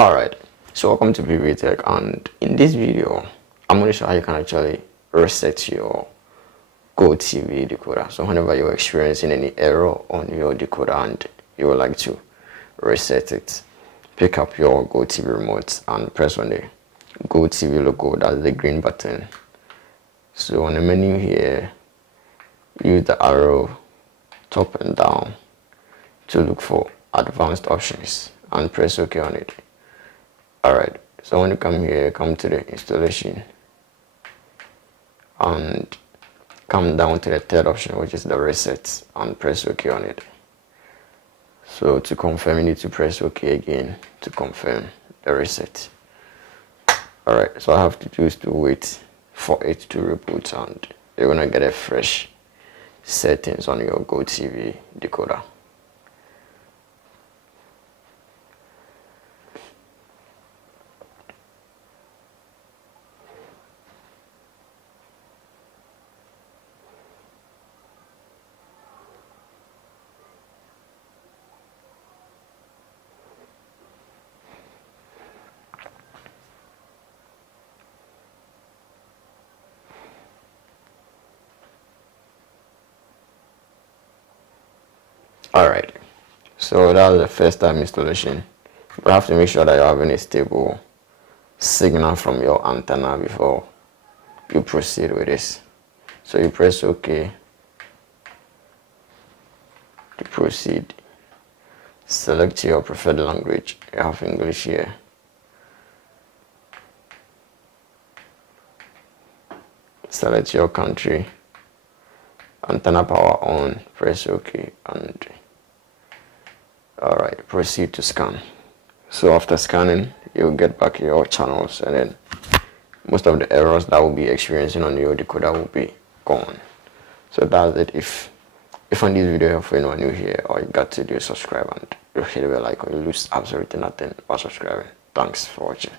Alright, so welcome to Pbteck, and in this video I'm going to show how you can actually reset your Gotv decoder. So whenever you're experiencing any error on your decoder and you would like to reset it, pick up your Gotv remote and press on the Gotv logo, that's the green button. So on the menu here, use the arrow top and down to look for advanced options and press OK on it. Alright, so when you come here, come to the installation and come down to the third option, which is the reset, and press OK on it. So to confirm, you need to press OK again to confirm the reset. Alright, so all I have to do is to wait for it to reboot and you're gonna get a fresh settings on your Gotv decoder. Alright, so that was the first time installation. You have to make sure that you're having a stable signal from your antenna before you proceed with this. So you press OK to proceed. Select your preferred language. You have English here. Select your country. Antenna power on. Press OK and alright, proceed to scan. So after scanning, you'll get back your channels and then most of the errors that will be experiencing on your decoder will be gone. So that's it. If you find this video helpful, anyone new here, all you got to do is subscribe and you hit the bell icon. You lose absolutely nothing by subscribing. Thanks for watching.